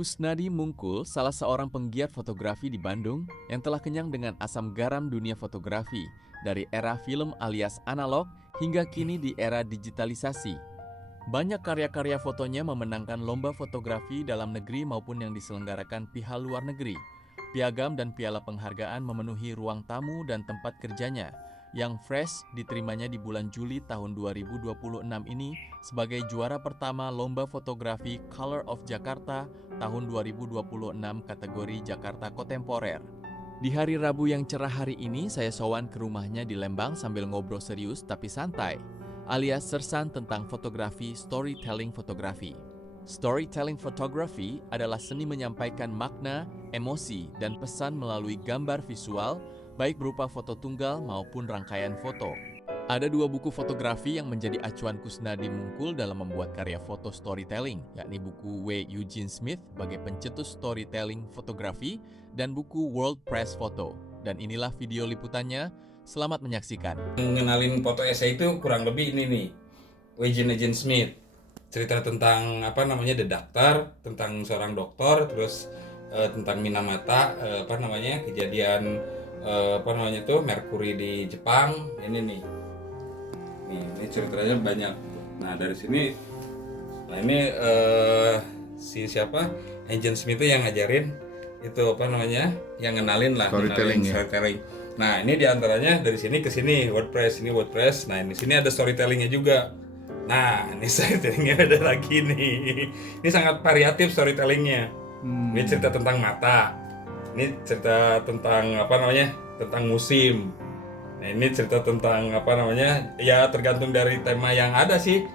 Kusnadi Mungkul, salah seorang penggiat fotografi di Bandung yang telah kenyang dengan asam garam dunia fotografi dari era film alias analog hingga kini di era digitalisasi. Banyak karya-karya fotonya memenangkan lomba fotografi dalam negeri maupun yang diselenggarakan pihak luar negeri. Piagam dan piala penghargaan memenuhi ruang tamu dan tempat kerjanya. Yang fresh diterimanya di bulan Juli tahun 2026 ini sebagai juara pertama Lomba Fotografi Color of Jakarta tahun 2026 kategori Jakarta Kontemporer. Di hari Rabu yang cerah hari ini, saya sowan ke rumahnya di Lembang sambil ngobrol serius tapi santai, alias sersan tentang fotografi storytelling fotografi. Storytelling photography adalah seni menyampaikan makna, emosi, dan pesan melalui gambar visual, baik berupa foto tunggal maupun rangkaian foto. Ada dua buku fotografi yang menjadi acuan Kusnadi Mungkul dalam membuat karya foto storytelling, yakni buku W. Eugene Smith sebagai pencetus storytelling fotografi dan buku World Press Photo. Dan inilah video liputannya, selamat menyaksikan. Mengenalin foto esai itu kurang lebih ini nih, Eugene Smith. Cerita tentang The Doctor, tentang seorang dokter, terus tentang Minamata, kejadian Merkuri di Jepang. Ini ceritanya banyak. Nah dari sini, Eugene Smith itu yang ngajarin itu yang ngenalin lah, storytelling. Nah ini diantaranya dari sini ke sini WordPress. Nah di sini ada storytellingnya juga. Nah ini storytellingnya ada lagi nih. Ini sangat variatif storytellingnya. Ini cerita tentang mata. Ini cerita tentang tentang musim. Nah ini cerita tentang ya tergantung dari tema yang ada sih.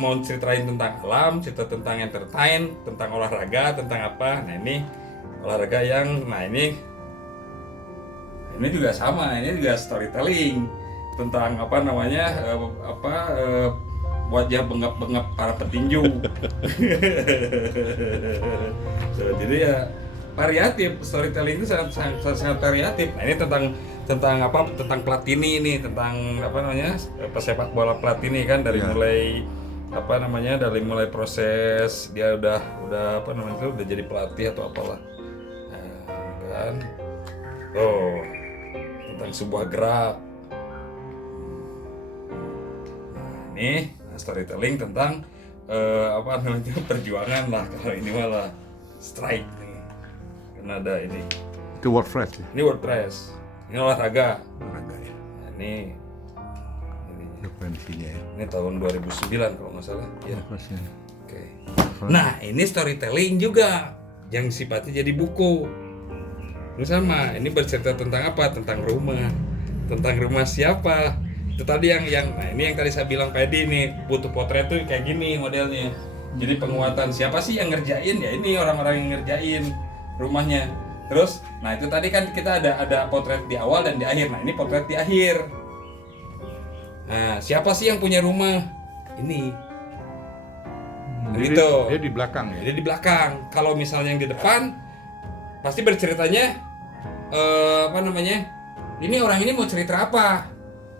Mau ceritain tentang alam, cerita tentang entertain, tentang olahraga, tentang apa. Nah ini olahraga yang, ini juga sama. Ini juga storytelling tentang wajah bengap-bengap para petinju. Jadi ya variatif, storytelling itu sangat variatif. Nah ini tentang Platini ini, tentang pesepak bola Platini kan, dari mulai dari mulai proses dia udah jadi pelatih atau apalah. Nah, kan tentang sebuah gerak. Nah ini storytelling tentang perjuangan lah, kalau ini malah strike nih. Karena ada ini. Itu WordPress ya? Ini WordPress. Ini olahraga ya. Nah, ini dokumentasinya ya. Ini tahun 2009 kalau nggak salah. Ya. Oke. Nah, ini storytelling juga yang sifatnya jadi buku. Ini sama. Ini bercerita tentang apa? Tentang rumah. Tentang rumah siapa? Itu tadi yang ini yang tadi saya bilang Pedi nih, butuh potret tuh kayak gini modelnya. Jadi penguatan siapa sih yang ngerjain? Ya ini orang-orang yang ngerjain rumahnya. Terus, nah itu tadi kan kita ada potret di awal dan di akhir. Nah ini potret di akhir. Nah siapa sih yang punya rumah? Ini. Gitu. Dia di belakang ya? Jadi di belakang. Kalau misalnya yang di depan, pasti berceritanya ini orang ini mau cerita apa?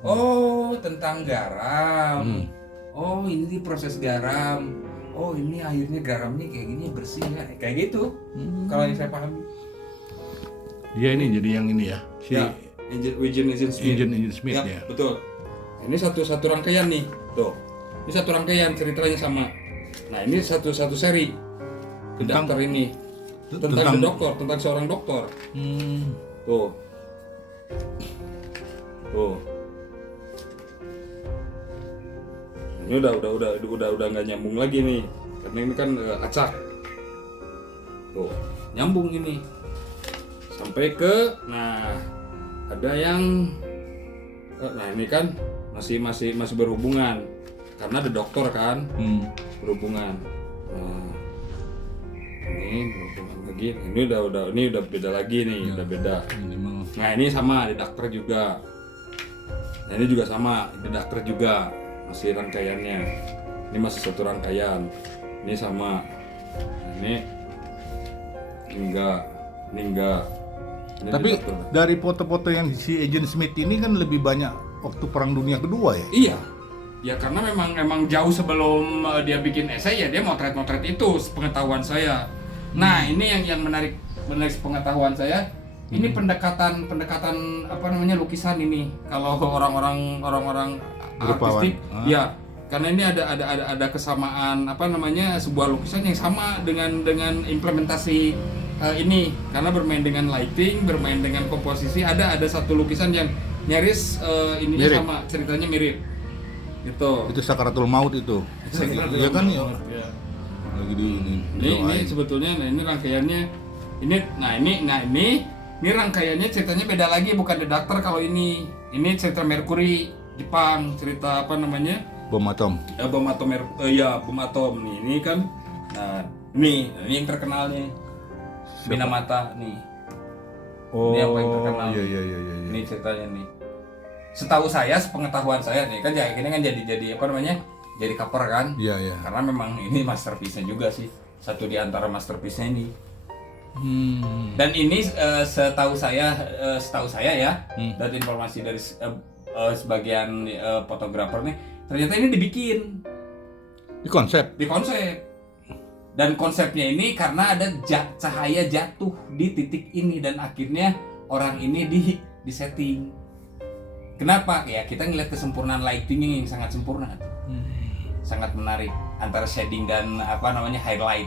Oh, tentang garam. Oh, ini proses garam. Oh, ini akhirnya garamnya kayak gini bersih ya. Kayak gitu. Kalau yang saya pahami. Dia ini jadi yang ini ya. Eugene Smith ya. ya. Betul. Ini satu rangkaian nih. Tuh. Ini satu rangkaian ceritanya sama. Nah, ini satu seri. Dokter ini. Tentang dokter, tentang seorang dokter. Tuh. Ini udah nggak nyambung lagi nih, karena ini kan acak. Tuh, nyambung ini sampai ke, ada yang, ini kan masih berhubungan karena ada dokter kan, berhubungan. Nah, ini berhubungan lagi. Ini udah beda lagi nih, udah beda. Nah ini sama, ada dokter juga. Nah ini juga sama, ada dokter juga. Masih rangkaiannya. Ini masih satu rangkaian. Ini sama. Ini enggak. Ini tapi dari foto-foto yang si Eugene Smith ini kan lebih banyak waktu Perang Dunia Kedua ya? Iya. Ya karena memang jauh sebelum dia bikin esai ya dia motret itu, pengetahuan saya. Nah, ini yang menarik pengetahuan saya. Ini pendekatan apa namanya lukisan ini. Kalau orang-orang Rupawan. artistik, ya, karena ini ada kesamaan apa namanya sebuah lukisan yang sama dengan implementasi ini, karena bermain dengan lighting, bermain dengan komposisi. Ada satu lukisan yang nyaris ininya Mirip. sama, ceritanya mirip. Gitu. Itu sakaratul maut itu. Iya kan ya. Ya. Lagi di ini. Ini sebetulnya ini rangkaiannya ini rangkaiannya ceritanya beda lagi, bukan The Doctor kalau ini cerita Mercury Jepang, cerita apa namanya bom atom. bom atom nih, ini kan ini yang terkenal nih Minamata nih. Oh, Ini yang paling terkenal. iya. Ini ceritanya nih, setahu saya, sepengetahuan saya nih kan, ini kan jadi apa namanya, jadi cover kan. Iya. Karena memang ini masterpiece-nya juga sih, satu di antara masterpiece-nya ini. Dan ini setahu saya ya, dari informasi dari sebagian fotografer nih, ternyata ini dibikin Ini konsep. di konsep. Dan konsepnya ini karena ada cahaya jatuh di titik ini dan akhirnya orang ini di setting. Kenapa? Ya kita ngeliat kesempurnaan lighting yang sangat sempurna, sangat menarik antara shading dan apa namanya highlight.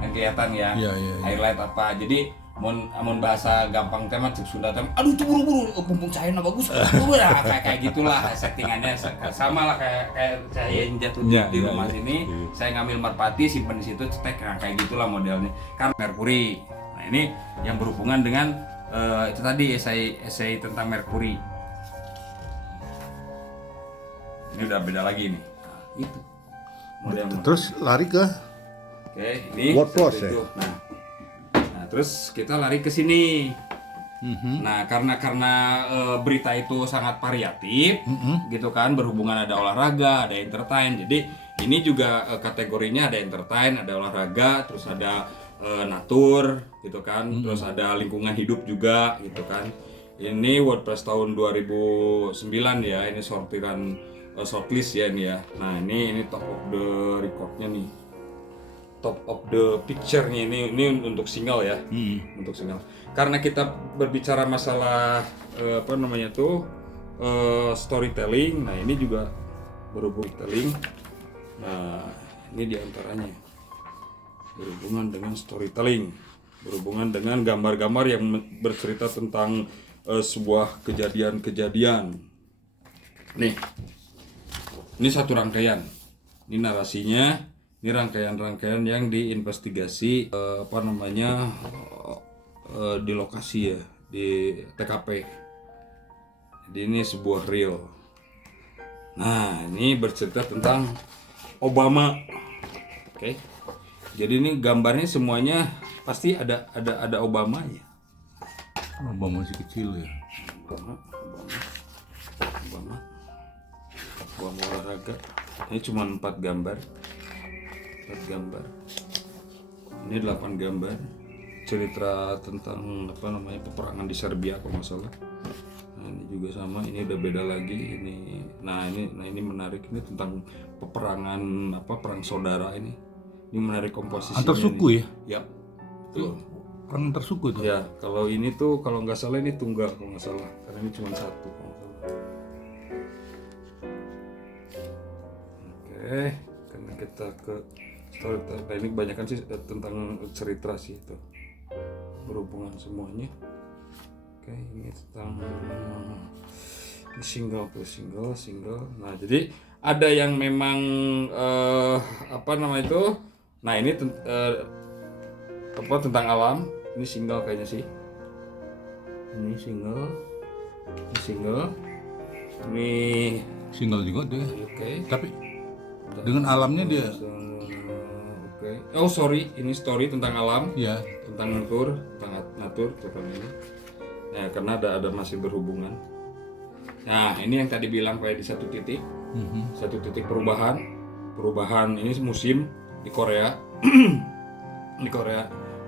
Yang kelihatan ya, Iya. highlight apa. Jadi mun bahasa gampang tema cek Sunda tema, aduh tuh buru-buru pumpung cahayanya bagus. Udah kayak gitulah settingannya, sama lah kayak cahaya yang jatuh di rumah sini. Saya ngambil merpati, simpen di situ, cetek, kayak gitulah modelnya. Karena Mercury. Nah, ini yang berhubungan dengan itu tadi esai tentang Mercury. Ini udah beda lagi nih. Nah, itu modelnya. Terus lari ke Oke, ini WordPress seperti itu. Nah, terus kita lari ke sini. Nah, karena berita itu sangat variatif, gitu kan, berhubungan ada olahraga, ada entertain. Jadi ini juga kategorinya ada entertain, ada olahraga, terus ada natur, gitu kan, terus ada lingkungan hidup juga, gitu kan. Ini WordPress tahun 2009 ya, ini sortiran shortlist ya ini ya. Nah ini top of the recordnya nih. Top of the picture-nya ini untuk single ya, untuk single. Karena kita berbicara masalah apa namanya tuh storytelling, nah ini juga berhubungan storytelling. Nah ini diantaranya berhubungan dengan storytelling, berhubungan dengan gambar-gambar yang bercerita tentang sebuah kejadian-kejadian. Nih, ini satu rangkaian, ini narasinya. Ini rangkaian-rangkaian yang diinvestigasi apa namanya di lokasi ya, di TKP. Jadi ini sebuah reel. Nah, ini bercerita tentang Obama. Oke. Jadi ini gambarnya semuanya pasti ada Obamanya. Obama masih kecil ya. Obama olahraga. Ini cuma 4 gambar. Ini 8 gambar cerita tentang apa namanya peperangan di Serbia kalau nggak salah. Nah, ini juga sama, ini udah beda lagi ini. Nah ini menarik, ini tentang peperangan perang saudara ini. Ini menarik komposisinya. Antar suku ini. Ya. Tuh. Perang antar suku tuh. Ya, kalau ini tuh kalau nggak salah ini tunggal kalau nggak salah, karena ini cuma satu kalau nggak salah. Oke, karena kita ke storytelling. Nah, ini kebanyakan sih tentang cerita sih itu, berhubungan semuanya. Oke, ini tentang ini single. Nah, jadi ada yang memang apa namanya itu. Nah, ini tentang alam. Ini single kayaknya sih. Ini single. Ini Single juga dia. oke. Tapi dengan alamnya dia Oke. Oh sorry, ini story tentang alam, ya. tentang natur tentang ini. Ya karena ada masih berhubungan. Nah ini yang tadi bilang kayak di satu titik perubahan ini musim di Korea,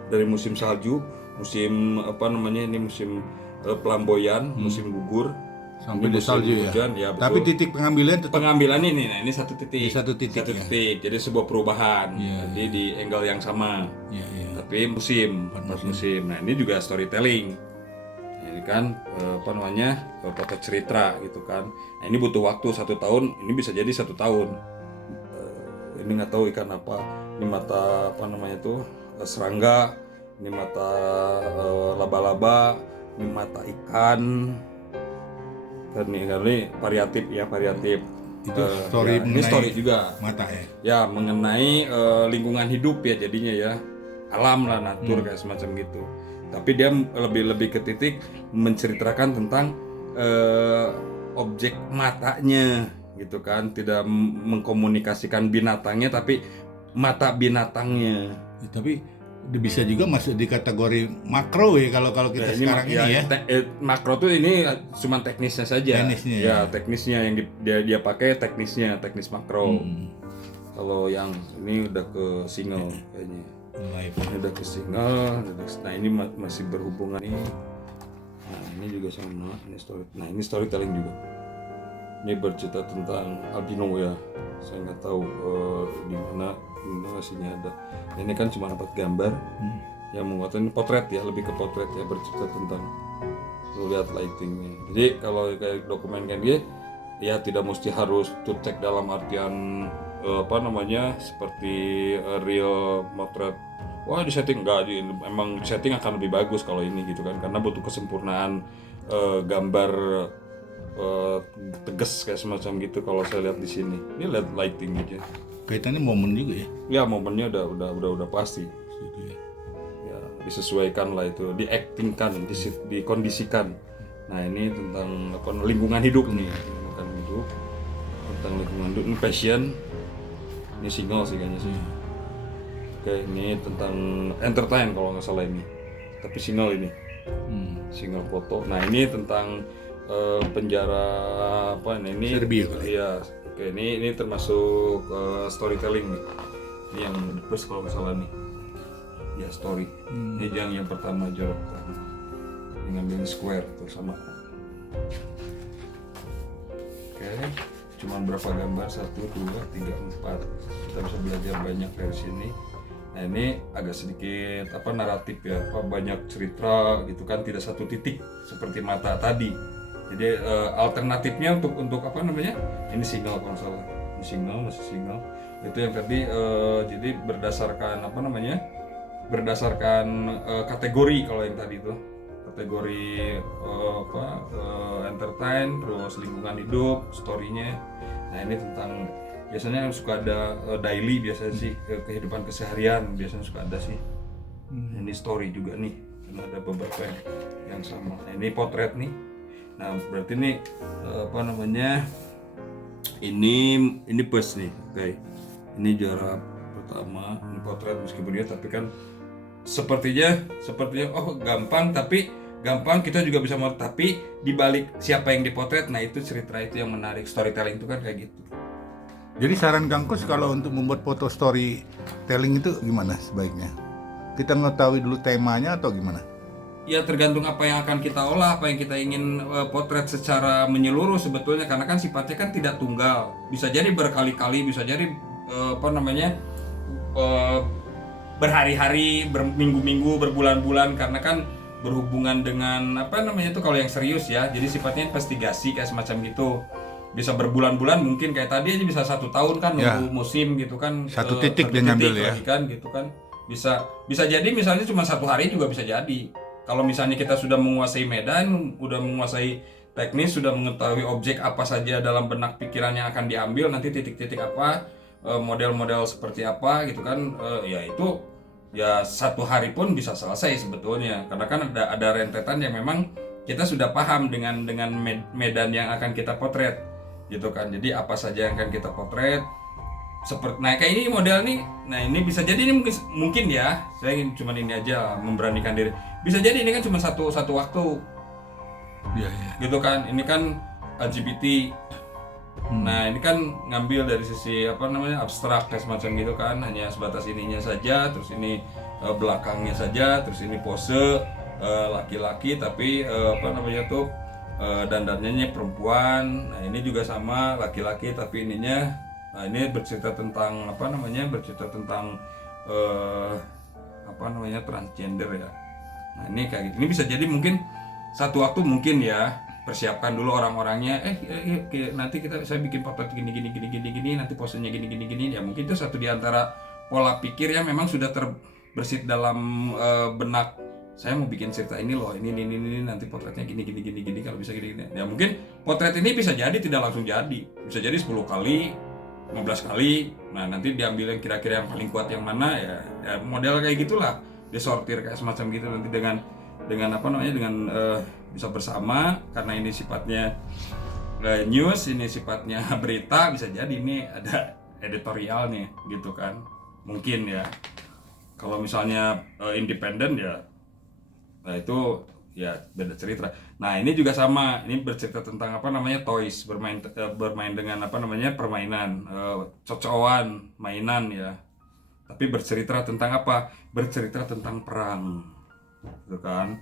dari musim salju, musim apa namanya ini musim pelamboyan, musim gugur, Sampai Ini di musim salju ya. hujan, ya, betul. Tapi titik pengambilan tetap pengambilan ini, nah ini satu titik. Di satu titik, ya. Jadi sebuah perubahan. Iya, Jadi di angle yang sama. ya, ya. Tapi empat musim. Nah ini juga storytelling. Nah, ini kan foto cerita gitu kan. Nah ini butuh waktu 1 tahun. Ini bisa jadi 1 tahun. Ini nggak tahu ikan apa. Ini mata serangga. Ini mata laba-laba. Ini mata ikan. Dan ini variatif. Itu story ini mengenai story juga. mata ya. Ya mengenai lingkungan hidup ya jadinya ya, alam lah, natur kayak semacam gitu. Tapi dia lebih ke titik menceritakan tentang objek matanya gitu kan, tidak mengkomunikasikan binatangnya tapi mata binatangnya. Ya, tapi bisa juga masuk di kategori makro ya kalau kita sekarang ini ya. Makro tuh ini cuma teknisnya saja. Teknisnya, ya. Teknisnya yang dia pakai teknis makro. Kalau yang ini udah ke single kayaknya. Live. Ini udah ke single. Nah ini masih berhubungan nih. Nah ini juga sama. Ini storytelling juga. Ini bercerita tentang albino ya. Saya nggak tahu di mana informasinya ada. Ini kan cuma dapat gambar yang menguatkan, ini potret ya, lebih ke potret ya, bercerita tentang lihat lightingnya. Jadi kalau kayak dokumen kayak gini ya tidak mesti harus to take dalam artian seperti real potret. Wah di setting enggak, emang setting akan lebih bagus kalau ini gitu kan, karena butuh kesempurnaan gambar tegas kayak semacam gitu kalau saya lihat di sini. Ini lihat lighting aja. Kaitannya momen juga ya. Ya momennya udah pasti. Gitu ya. Ya disesuaikan lah itu, diaktingkan, dikondisikan. Nah ini tentang lingkungan hidup nih, tentang lingkungan hidup. Ini passion. Ini single sih kayaknya sih. Oke, ini tentang entertain kalau nggak salah ini. Tapi single ini. Single foto. Nah ini tentang penjara ini Serbia kali. Iya. Oke, ini termasuk storytelling nih. Ini yang plus kalau nggak salah nih. Ya story. Ini yang pertama jorok tadi. Ini ngambil square tuh sama. Oke, cuman berapa gambar? 1, 2, 3, 4. Kita bisa belajar banyak dari sini. Nah ini agak sedikit naratif ya, banyak cerita gitu kan, tidak satu titik seperti mata tadi. Jadi alternatifnya untuk ini single kalau salah, ini masih single. Itu yang tadi jadi berdasarkan berdasarkan kategori. Kalau yang tadi itu kategori entertain, terus lingkungan hidup, storynya. Nah ini tentang biasanya suka ada daily, biasanya sih kehidupan keseharian biasanya suka ada sih. Ini story juga nih, karena ada beberapa yang sama. Nah, ini potret nih. Nah berarti nih ini bus nih, oke. Ini juara pertama, ini potret meskipun dia tapi kan sepertinya gampang kita juga bisa mau, tapi dibalik siapa yang dipotret, nah itu cerita itu yang menarik. Storytelling itu kan kayak gitu. Jadi saran Kang Kus kalau untuk membuat foto storytelling itu gimana sebaiknya? Kita mengetahui dulu temanya atau gimana? Ya tergantung apa yang akan kita olah, apa yang kita ingin potret secara menyeluruh sebetulnya, karena kan sifatnya kan tidak tunggal, bisa jadi berkali-kali, bisa jadi berhari-hari, berminggu-minggu, berbulan-bulan, karena kan berhubungan dengan kalau yang serius ya, jadi sifatnya investigasi kayak semacam gitu. Bisa berbulan-bulan, mungkin kayak tadi aja bisa 1 tahun kan nunggu musim gitu kan, satu titik dia ngambil ya kan gitu kan. Bisa jadi misalnya cuma 1 hari juga bisa jadi. Kalau misalnya kita sudah menguasai medan, udah menguasai teknis, sudah mengetahui objek apa saja dalam benak pikiran yang akan diambil, nanti titik-titik apa, model-model seperti apa gitu kan, ya itu ya 1 hari pun bisa selesai sebetulnya, karena kan ada rentetan yang memang kita sudah paham dengan medan yang akan kita potret gitu kan. Jadi apa saja yang akan kita potret, seperti kayak ini model nih. Nah ini bisa jadi ini mungkin ya, saya ingin cuma ini aja memberanikan diri, bisa jadi ini kan cuma satu waktu ya. Gitu kan. Ini kan LGBT. Nah ini kan ngambil dari sisi abstrak kayak semacam gitu kan, hanya sebatas ininya saja, terus ini belakangnya saja, terus ini pose laki-laki tapi dandannya perempuan. Nah ini juga sama laki-laki tapi ininya, nah ini bercerita tentang bercerita tentang transgender ya. Nah ini kayak gitu. Ini bisa jadi mungkin satu waktu mungkin ya, persiapkan dulu orang-orangnya. Nanti saya bikin potret gini, nanti posenya gini. Ya mungkin itu satu di antara pola pikir yang memang sudah terbersit dalam benak. Saya mau bikin cerita ini loh, ini nanti potretnya gini, kalau bisa gini. Ya mungkin potret ini bisa jadi tidak langsung jadi, bisa jadi 10 kali, 15 kali. Nah nanti diambil yang kira-kira yang paling kuat yang mana ya model kayak gitulah, disortir kayak semacam gitu nanti dengan bisa bersama, karena ini sifatnya news, ini sifatnya berita, bisa jadi ini ada editorialnya gitu kan, mungkin ya. Kalau misalnya independen ya, nah itu ya beda cerita. Nah ini juga sama, ini bercerita tentang toys, bermain dengan permainan, cocokan, mainan ya. Tapi bercerita tentang apa? Bercerita tentang perang, gitu kan?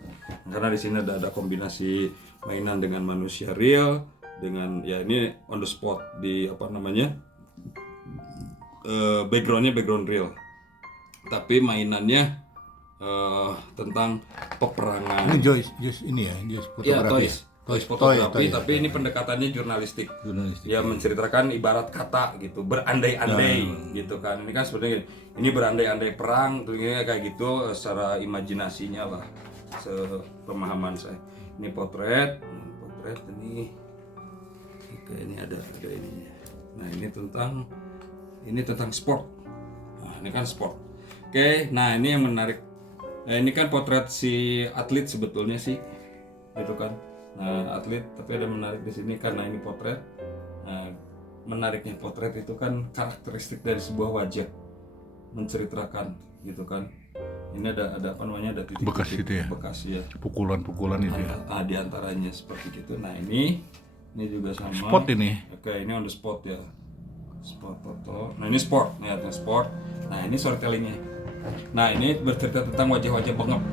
Karena di sini ada kombinasi mainan dengan manusia real, dengan ya ini on the spot di backgroundnya background real, tapi mainannya tentang peperangan. Ini Joyce ini ya, Joyce fotografi. Ya, toys fotografi, tapi ini pendekatannya jurnalistik. Ya menceritakan ibarat kata gitu, berandai-andai gitu kan. Ini kan sebenarnya ini berandai-andai perang, tentunya kayak gitu secara imajinasinya lah, sepemahaman saya. Ini potret ini kayak ini ada ininya. Nah, ini tentang sport. Nah, ini kan sport. Oke, nah ini yang menarik. Nah, ini kan potret si atlet sebetulnya sih, gitu kan. Nah, atlet, tapi ada menarik di sini karena ini potret. Nah, menariknya potret itu kan karakteristik dari sebuah wajah, menceritakan, gitu kan. Ini ada ada titik Bekas itu ya? Bekas ya. Pukulan itu ya. Di antaranya seperti gitu. Nah, ini juga sama. Spot ini. Oke, ini on the spot ya. Spot foto. Nah, ini sport. Nih, ada sport. Nah, ini storytellingnya. Nah, ini bercerita tentang wajah-wajah bengep.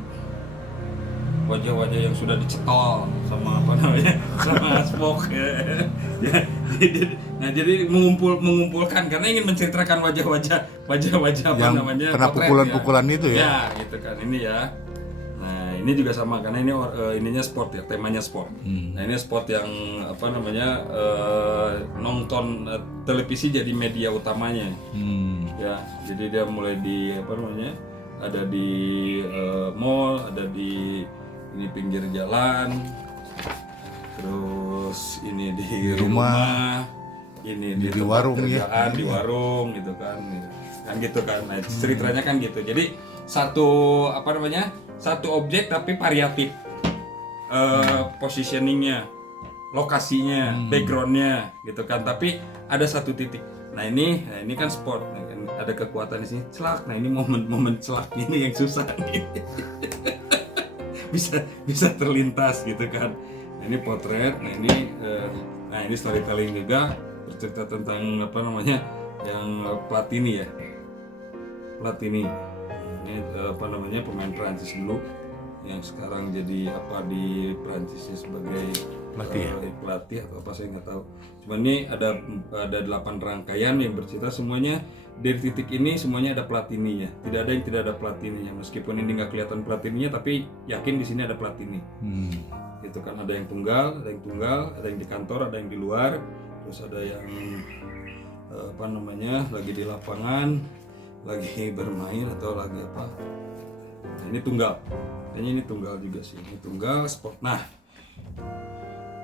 Wajah-wajah yang sudah dicetol sama sama Spock ya. Nah, jadi mengumpulkan karena ingin menceritakan wajah-wajah yang kena pukulan-pukulan ya. itu ya. Ya, gitu kan. Ini ya. Nah, ini juga sama karena ini ininya sport ya, temanya sport. Nah, ini sport yang nonton televisi jadi media utamanya. Ya, jadi dia mulai di ada di mall, ada di ini pinggir jalan, terus ini di rumah, ini di warung kerjaan, di warung gitu kan gitu kan. Nah, ceritanya kan gitu. Jadi satu satu objek tapi variatif, positioningnya, lokasinya, backgroundnya gitu kan. Tapi ada satu titik. Nah ini kan sport, ada kekuatan di sini, celak. Nah ini momen celak ini yang susah nih. bisa terlintas gitu kan. Nah, ini potret. Nah ini storytelling juga, bercerita tentang yang Platini ya. Platini ini pemain Prancis dulu yang sekarang jadi di Prancis sebagai pelatih atau apa saya nggak tahu. Cuma ini ada 8 rangkaian yang bercerita semuanya dari titik ini, semuanya ada Platininya. Tidak ada yang tidak ada Platininya. Meskipun ini nggak kelihatan Platininya, tapi yakin di sini ada Platini. Itu kan ada yang tunggal, ada yang di kantor, ada yang di luar, terus ada yang lagi di lapangan, lagi bermain atau lagi apa. Nah, ini tunggal. Kayaknya ini tunggal juga sih. Ini tunggal sport. Nah,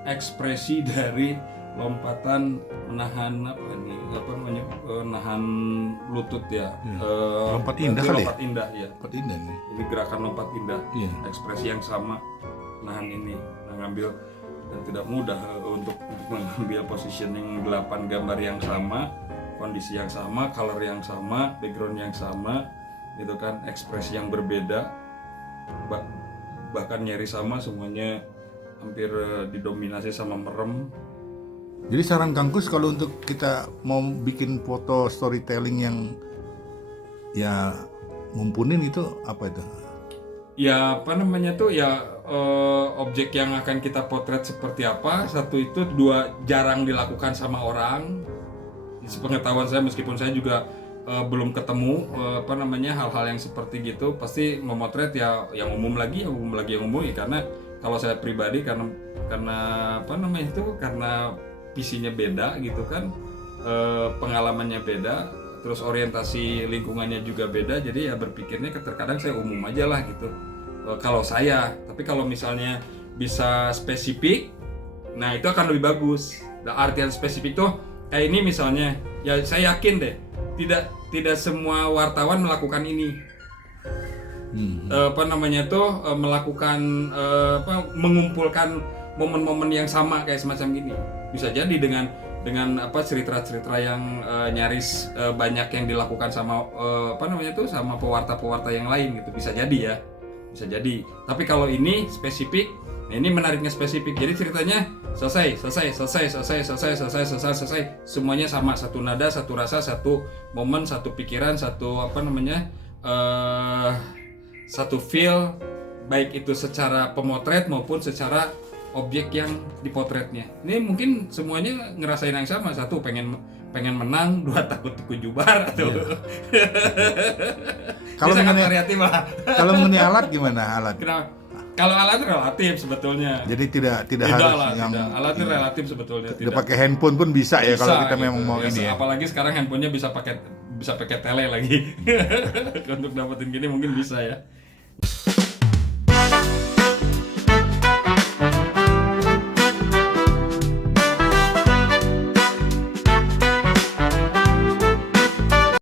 ekspresi dari lompatan menahan menahan lutut ya. Lompat indah kali. Lompat indah ya. Lompat indah nih. Ini gerakan lompat indah. Iya. Ekspresi yang sama. Menahan ini, mengambil, dan tidak mudah untuk mengambil positioning 8 gambar yang sama, kondisi yang sama, color yang sama, background yang sama, gitu kan, ekspresi yang berbeda, bahkan nyeri sama, semuanya hampir didominasi sama merem. Jadi saran Kang Kus kalau untuk kita mau bikin foto storytelling yang ya ngumpunin itu apa itu? ya apa namanya tuh ya objek yang akan kita potret seperti apa. Satu itu, dua jarang dilakukan sama orang. Sepengetahuan saya, meskipun saya juga belum ketemu apa namanya hal-hal yang seperti gitu, pasti memotret ya yang umum lagi yang umum ya. Karena kalau saya pribadi karena apa namanya itu karena visinya beda gitu kan, pengalamannya beda, terus orientasi lingkungannya juga beda, jadi ya berpikirnya terkadang saya umum aja lah gitu kalau saya. Tapi kalau misalnya bisa spesifik, nah itu akan lebih bagus. Nah, artian spesifik tuh kayak ini misalnya, ya saya yakin deh tidak semua wartawan melakukan ini. Apa namanya tuh melakukan mengumpulkan momen-momen yang sama kayak semacam ini. Bisa jadi dengan apa cerita-cerita yang nyaris banyak yang dilakukan sama apa namanya tuh sama pewarta-pewarta yang lain gitu. Bisa jadi ya. Bisa jadi. Tapi kalau ini spesifik, nah ini menariknya spesifik. Jadi ceritanya selesai. Semuanya sama, satu nada, satu rasa, satu momen, satu pikiran, satu apa namanya satu feel, baik itu secara pemotret maupun secara objek yang dipotretnya. Ini mungkin semuanya ngerasain yang sama. Satu pengen menang, dua takut kujubar atau Kalau sangat mengenai- variatif lah. Kalau mengenai alat gimana alat? Kenapa? Kalau alat relatif sebetulnya. Jadi tidak Tidak harus lah, yang tidak. Alat itu relatif sebetulnya. tidak pakai handphone pun bisa ya kalau kita gitu. memang mau Ya, ini ya. apalagi sekarang handphonenya bisa pakai tele lagi. Untuk dapetin gini mungkin bisa ya.